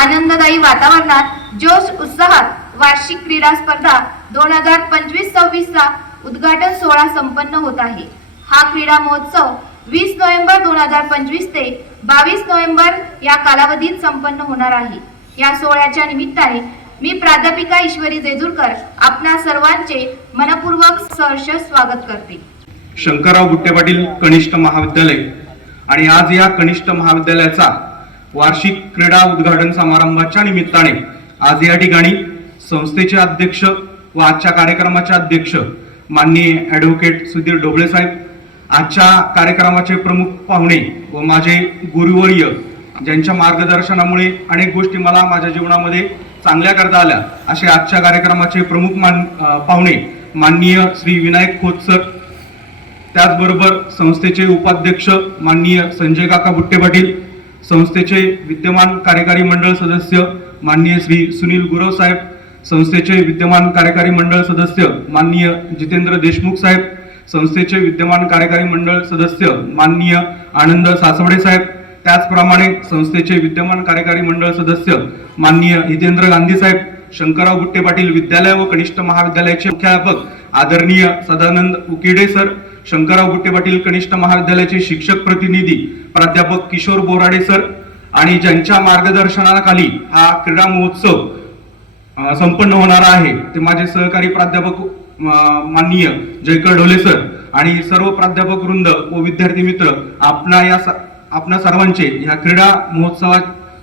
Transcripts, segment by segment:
आनंददायी वातावरणात जोश उत्साहात वार्षिक क्रीडा स्पर्धा दोन हजार पंचवीस सव्वीस चा उद्घाटन सोहळा संपन्न होत आहे. हा क्रीडा महोत्सव वीस नोव्हेंबर दोन हजार पंचवीस ते बावीस नोव्हेंबर या कालावधीत संपन्न होणार आहे. या सोहळ्याच्या निमित्ताने मी प्राध्यापिका ईश्वरी जेजूरकर आपणा सर्वांचे मनपूर्वक सहर्ष स्वागत करते. शंकरराव गुट्टे पाटील कनिष्ठ महाविद्यालय. आणि आज या कनिष्ठ महाविद्यालयाचा वार्षिक क्रीडा उद्घाटन समारंभाच्या निमित्ताने आज या ठिकाणी संस्थेचे अध्यक्ष व आजच्या कार्यक्रमाचे अध्यक्ष माननीय ॲडव्होकेट सुधीर ढोबळे साहेब आजच्या कार्यक्रमाचे प्रमुख पाहुणे व माझे गुरुवर्य ज्यांच्या मार्गदर्शनामुळे अनेक गोष्टी मला माझ्या जीवनामध्ये चांगल्या करता आल्या असे आजच्या कार्यक्रमाचे प्रमुख मान पाहुणे माननीय श्री विनायक खोत सर त्याचबरोबर संस्थेचे उपाध्यक्ष माननीय संजय काका बुट्टे पाटील संस्थेचे विद्यमान कार्यकारी मंडळ सदस्य माननीय श्री सुनील गुरव साहेब संस्थेचे विद्यमान कार्यकारी मंडळ सदस्य माननीय जितेंद्र देशमुख साहेब संस्थेचे विद्यमान कार्यकारी मंडळ सदस्य माननीय आनंद सासवडे साहेब त्याचप्रमाणे संस्थेचे विद्यमान कार्यकारी मंडळ सदस्य माननीय हितेंद्र गांधी साहेब शंकरराव गुट्टे पाटील विद्यालय व कनिष्ठ महाविद्यालयाचे मुख्याध्यापक आदरणीय सदानंद उकिडे सर शंकरराव गुट्टे पाटील कनिष्ठ महाविद्यालयाचे शिक्षक प्रतिनिधी प्राध्यापक किशोर बोराडे सर आणि ज्यांच्या मार्गदर्शनाखाली हा क्रीडा महोत्सव संपन्न होणार आहे ते माझे सहकारी प्राध्यापक माननीय जयकर ढोले सर आणि सर्व प्राध्यापक वृंद व विद्यार्थी मित्र आपणा या स- आपणा सर्वांचे ह्या क्रीडा महोत्सवा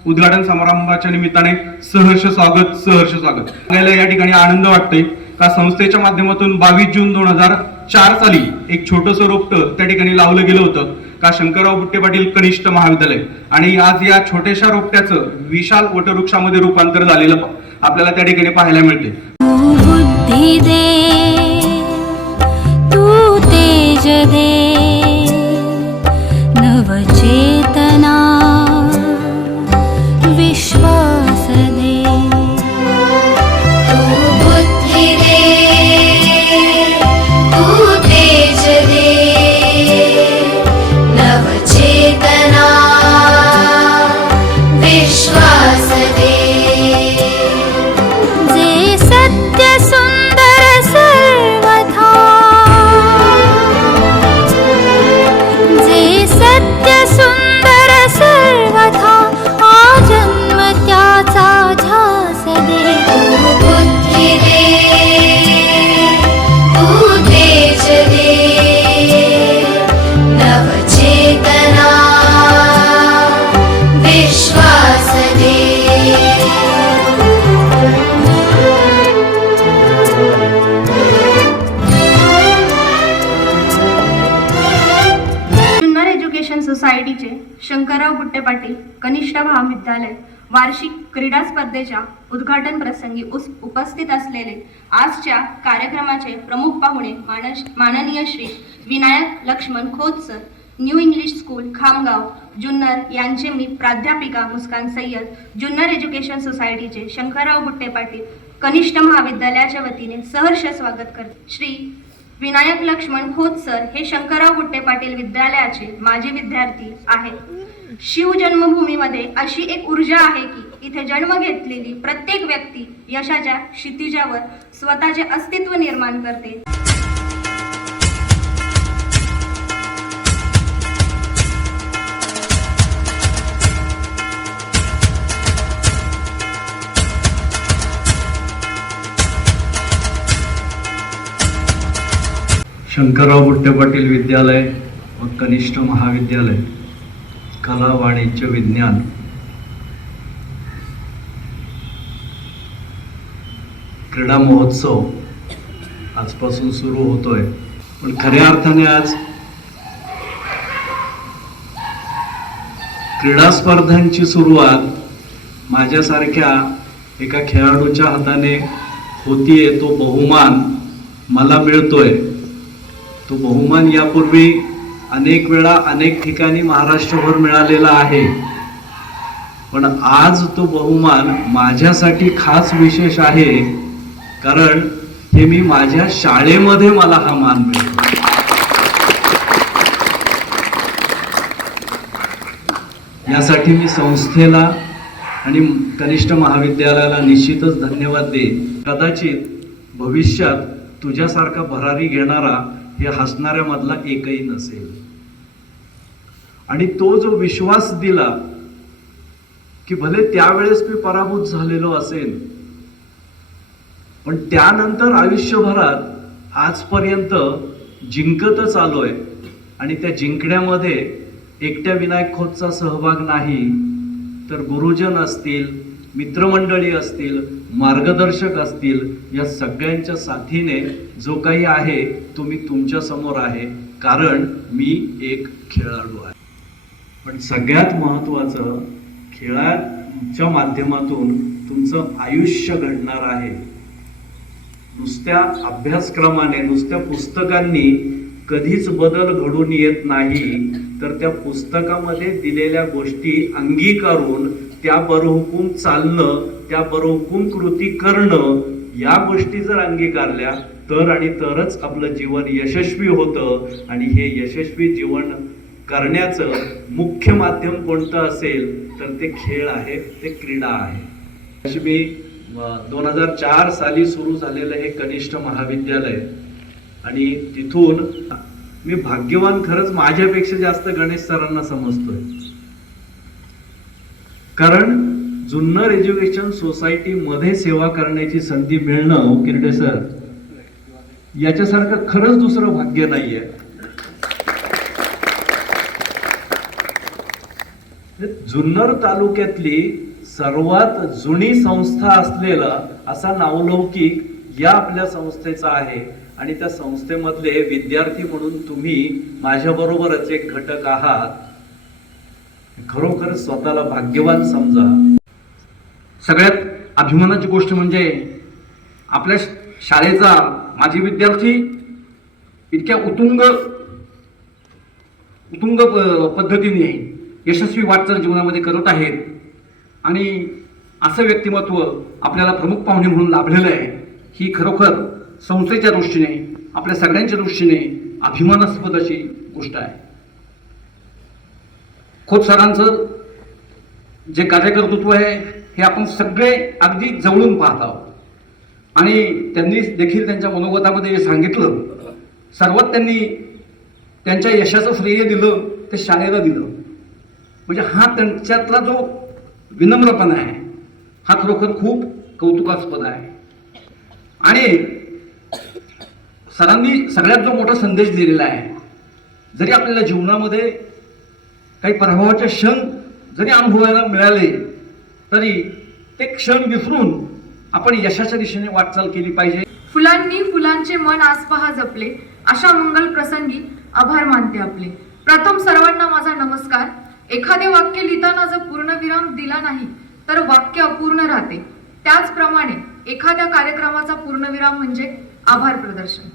उद्घाटन समारंभाच्या निमित्ताने सहर्ष स्वागत सहर्ष स्वागत. आपल्याला या ठिकाणी आनंद वाटतोय. का संस्थेच्या माध्यमातून बावीस जून दोन हजार चार साली एक छोटस रोपट त्या ठिकाणी लावलं गेलं होतं. का शंकरराव बुट्टे पाटील कनिष्ठ महाविद्यालय. आणि आज या छोट्याशा रोपट्याचं विशाल वटवृक्षामध्ये रूपांतर झालेलं आपल्याला त्या ठिकाणी पाहायला मिळते एज्युकेशन सोसायटीचे शंकरराव गुट्टे पाटील कनिष्ठ महाविद्यालय वार्षिक क्रीडा स्पर्धेच्या उद्घाटन प्रसंगी उपस्थित असलेले आजच्या कार्यक्रमाचे प्रमुख पाहुणे माननीय Shri Vinayak Laxman Khot sir new English school Khamgaon. Junnar यांचे मी प्राध्यापिका मुस्कान सय्यद जुन्नर एज्युकेशन सोसायटीचे शंकरराव गुट्टे पाटील कनिष्ठ महाविद्यालयाच्या वतीने सहर्ष स्वागत करते. श्री विनायक लक्ष्मण खोत सर हे शंकरराव गुट्टे पाटील विद्यालयाचे माजी विद्यार्थी आहेत. शिव जन्मभूमीमध्ये अशी एक ऊर्जा आहे की इथे जन्म घेतलेली प्रत्येक व्यक्ती यशाच्या क्षितिजावर स्वतःचे अस्तित्व निर्माण करते. शंकरराव बुट्टे पाटील विद्यालय व कनिष्ठ महाविद्यालय कला वाणिज्य विज्ञान. क्रीडा महोत्सव आजपासून सुरू होतोय. पण खऱ्या अर्थाने आज क्रीडा स्पर्धांची सुरुवात माझ्यासारख्या एका खेळाडूच्या हाताने होतीये तो बहुमान मला मिळतोय. तो बहुमान यापूर्वी अनेक वेळा अनेक ठिकाणी महाराष्ट्रभर मिळालेला आहे. पण आज तो बहुमान माझ्यासाठी खास विशेष आहे कारण हे मी माझ्या शाळेमध्ये मला हा मान मिळतो. यासाठी मी संस्थेला आणि कनिष्ठ महाविद्यालयाला निश्चितच धन्यवाद दे कदाचित भविष्यात तुझ्यासारखा भरारी घेणारा हे हसणाऱ्यामधला एकही नसेल. आणि तो जो विश्वास दिला की भले त्यावेळेस मी पराभूत झालेलो असेल पण त्यानंतर आयुष्यभरात आजपर्यंत जिंकतच आलोय आणि त्या जिंकण्यामध्ये एकट्या विनायक खोतचा सहभाग नाही तर गुरुजन असतील मित्रमंडळी असतील मार्गदर्शक असतील या सगळ्यांच्या साथीने जो काही आहे तो मी तुमच्यासमोर आहे. कारण मी एक खेळाडू आहे. पण सगळ्यात महत्वाचं खेळाच्या माध्यमातून तुमचं आयुष्य घडणार आहे. नुसत्या अभ्यासक्रमाने नुसत्या पुस्तकांनी कधीच बदल घडून येत नाही. तर त्या पुस्तकामध्ये दिलेल्या गोष्टी अंगीकारून त्या बरहुकूम चालणं त्या बरहुकूम कृती करणं या गोष्टी जर अंगीकारल्या तर आणि तरच आपलं जीवन यशस्वी होतं. आणि हे यशस्वी जीवन करण्याचं मुख्य माध्यम कोणतं असेल तर ते खेळ आहे ते क्रीडा आहे. अशी मी दोन हजार चार साली सुरू झालेलं हे कनिष्ठ महाविद्यालय. आणि तिथून मी भाग्यवान खरंच माझ्यापेक्षा जास्त गणेश सरांना समजतोय. कारण जुन्नर एज्युकेशन सोसायटी मध्ये सेवा करण्याची संधी मिळणं हो किरडे सर? याच्यासारखं खरंच दुसरं भाग्य नाहीये. जुन्नर तालुक्यातली सर्वात जुनी संस्था असलेला असा नावलौकिक या आपल्या संस्थेचा आहे. आणि त्या संस्थेमधले विद्यार्थी म्हणून तुम्ही माझ्याबरोबरच एक घटक आहात. खरोखर स्वतःला भाग्यवान समजा. सगळ्यात अभिमानाची गोष्ट म्हणजे आपल्या शाळेचा माजी विद्यार्थी इतक्या उतुंग उतुंग पद्धतीने यशस्वी वाटचाल जीवनामध्ये करत आहेत आणि असं व्यक्तिमत्व आपल्याला प्रमुख पाहुणे म्हणून लाभलेलं आहे ही खरोखर संस्थेच्या दृष्टीने आपल्या सगळ्यांच्या दृष्टीने अभिमानास्पद अशी गोष्ट आहे. खोत सरांचं जे कार्यकर्तृत्व आहे हे आपण सगळे अगदी जवळून पाहत आहोत. आणि त्यांनी देखील त्यांच्या मनोगतामध्ये जे सांगितलं सर्वात त्यांनी त्यांच्या यशाचं श्रेय दिलं ते शाळेला दिलं. म्हणजे हा त्यांच्यातला जो विनम्रपणा आहे हा खरोखर खूप कौतुकास्पद आहे. आणि सरांनी सगळ्यात जो मोठा संदेश दिलेला आहे जरी आपल्याला जीवनामध्ये काही प्रभावाचे क्षण जरी अनुभवायला मिळाले तरी ते क्षण विसरून आपण यशाच्या दिशेने वाटचाल केली पाहिजे. फुलांनी फुलांचे मन आसपहा जपले. अशा मंगल प्रसंगी आभार मानते आपले. प्रथम सर्वांना माझा नमस्कार. एखादे वाक्य लिहिताना जर पूर्णविराम दिला नाही तर वाक्य अपूर्ण राहते. त्याचप्रमाणे एखाद्या कार्यक्रमाचा पूर्णविराम म्हणजे आभार प्रदर्शन.